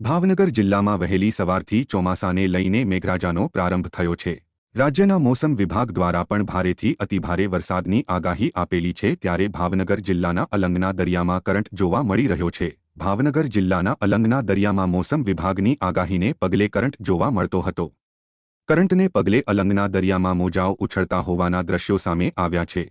ભાવનગર જિલ્લામાં વહેલી સવારથી ચોમાસાને લઈને મેઘરાજાનો પ્રારંભ થયો છે। રાજ્યના મોસમ વિભાગ દ્વારા પણ ભારેથી અતિભારે વરસાદની આગાહી આપેલી છે। ત્યારે ભાવનગર જિલ્લાના અલંગના દરિયામાં કરંટ જોવા મળી રહ્યો છે। ભાવનગર જિલ્લાના અલંગના દરિયામાં મોસમ વિભાગની આગાહીને પગલે કરંટ જોવા મળતો હતો। કરંટને પગલે અલંગના દરિયામાં મોજાઓ ઉછળતા હોવાના દ્રશ્યો સામે આવ્યા છે।